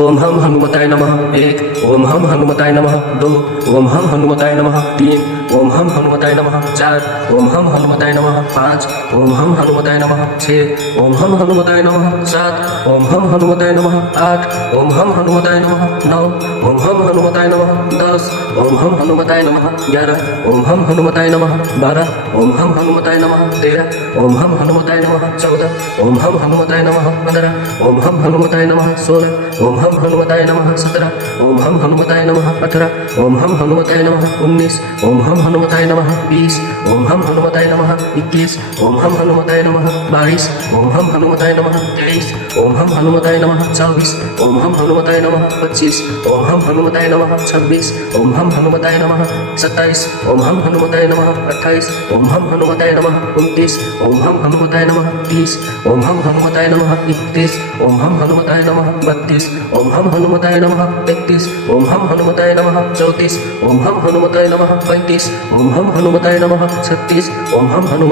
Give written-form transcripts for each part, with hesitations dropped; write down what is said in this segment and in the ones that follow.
ओम हम हनुमताय नमः। 1 ओम हम हनुमताय नमः। 2 ओम हम हनुमताय नमः। 3 ओम हम हनुमताय नमः। 4 ओम हम हनुमताय नमः। 5 ओम हम हनुमताय नमः। 6 ओम हम हनुमताय नमः। 7 ओम हम हनुमताय नमः। 8 ओम हम हनुमताय नमः। 9 ओम हम हनुमताय नमः। 10 ओम हम हनुमताय नमः। 11 ओम हम हनुमताय नमः। 12 ओम हम हनुमताय नमः। 13 ओम हम हनुमताय नमः। 14 ओम हम हनुमताय नमः। 15 ओम हम हनुमताय नमः। 16 ओम हम हनुमताय नमः। 17 ओम हम हनुमताय नमः। 18 ओम हम हनुमताय नमः। 19 ओम हम हनुमताय नमः। 20 ओम हम हनुमताय नमः। 21 ओम हम हनुमताय नमः। 22 ओम हम हनुमताय नमः। 23 ओम हम हनुमताय नमः। 24 ओम हम हनुमताय नमः। 25 ओम हम हनुमताय नमः। 26 ओम हम हनुमताय नमः। 27 ओम हम हनुमताय नमः। 28 ओम हम हनुमताय नमः। 29 ओम हम हनुमताय नमः। 30 ओम हम हनुमताय नमः। 31 ओम हम हनुमताय नमः। 32 ओम हम हनुमताय नमः। 33 ओम हम हनुमताय नमः। 34 ओम हम हनुमताय नमः। 35 ओम हम हनुमताय नमः। 36 ओम हम हनुमताय नमः।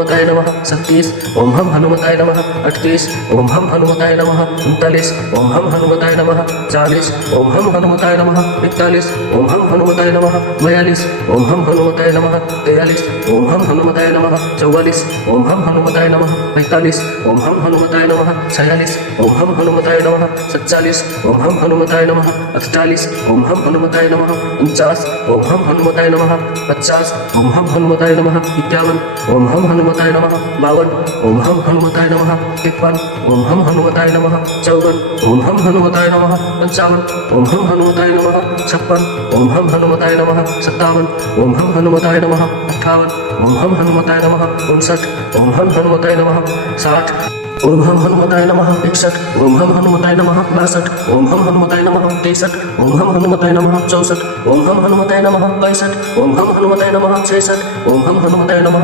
37 ओम हम हनुमताय नमः। 38 ओम हम हनुमताय नमः। 39 ओम हम हनुमताय नमः। 40 ओम हम हनुमताय नमः। 41 ओम हम हनुमताय नमः। 42 ओम हम हनुमताय नमः। 43 ओम हम हनुमताय नमः। 44 ओम हम हनुमताय नमः। 45 ओम हम हनुमताय नमः। 46 ओम हम हनुमताय नमः। 47 ओम हम हनुमताय नमः। 48 ओम हम हनुमताय नमः। 49 ओम हम हनुमताय नमः। 50 ओम हम हनुमताय नमः। 51 ओम हम हनुमताय नमः। 52 ओम हम हनुमताय नमः। 53 ओम हम हनुमताय नमः। 54 ओम हम हनुमताय नमः। 55 ओम हम हनुमताय नमः। 56 ओम हम हनुमताय नमः। 57 ओम हम हनुमताय नमः। 58 ओम हम हनुमताय नमः। 59 ओम हम हनुमताय नमः। 60 ओम हम हनुमताय नमः। 61 ओम हम हनुमताय नमः। 62 ओम हम हनुमताय नमः। 63 ओम हम हनुमताय नमः। 64 ओम हम हनुमताय नमः। 65 ओम हम हनुमताय नमः। 66 ओम हम हनुमताय नमः। 67 ओम हम हनुमताय नमः। 68 ओम हम हनुमताय नमः। 69 ओम हम हनुमताय नमः। 70 ओम हम हनुमताय नमः। 71 ओम हम हनुमताय नमः। 72 ओम हम हनुमताय नमः। 73 ओम हम हनुमताय नमः। 74 ओम हम हनुमताय नमः। 75 ओम हम हनुमताय नमः। 76 ओम हम हनुमताय नमः। 77 ओम हम हनुमताय नमः।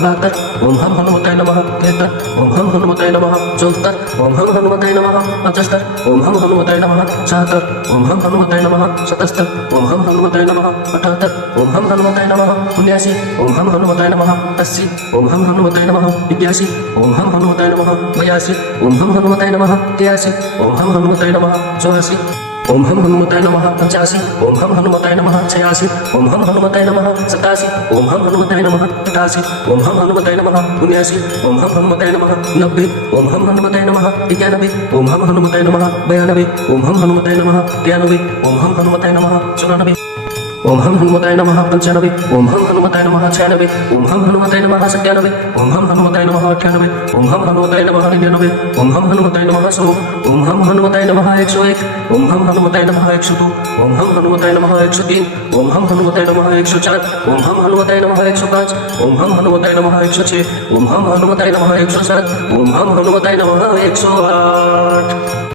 78 ओम हम हनुमताय नमः। 79 ओम हम हनुमताय नमः। 80 ओम हम हनुमताय नमः। 81 ओम हम हनुमताय नमः। 82 ओम हम हनुमताय नमः। 83 ओम हम हनुमताय नमः। 84 ओम हम हनुमताय नमः। 85 ओम हम हनुमताय नमः। 86 ओम हम हनुमताय नमः। 87 ओम हम हनुमताय नमः। 88 ओम हम हनुमताय नमः। 79 ओम हम हनुमताय नमः। 90 ओम हम हनुमताय नमः। 91 ओम हम हनुमताय नमः। 92 ओम हम हनुमताय नमः। 93 ओम हम हनुमताय नमः। 94 ओम हम हनुमताय नमः। 95 ओम हम हनुमताय नमः। 96 ओम हम हनुमताय नमः। 97 ओम हम हनुमताय नमः। 98 ओम हम हनुमताय नमः। 99 ओम हम हनुमताय नमः। 100 ओम हम हनुमताय नमः। 101 ओम हम हनुमताय नमः। 102 ओम हम हनुमताय नमः। 103 ओम हम हनुमताय नमः। 104 ओम हम हनुमताय नमः। 105 ओम हम हनुमताय नमः। 106 ओम हम हनुमताय नमः। 107 ओम हम हनुमताय नमः। 108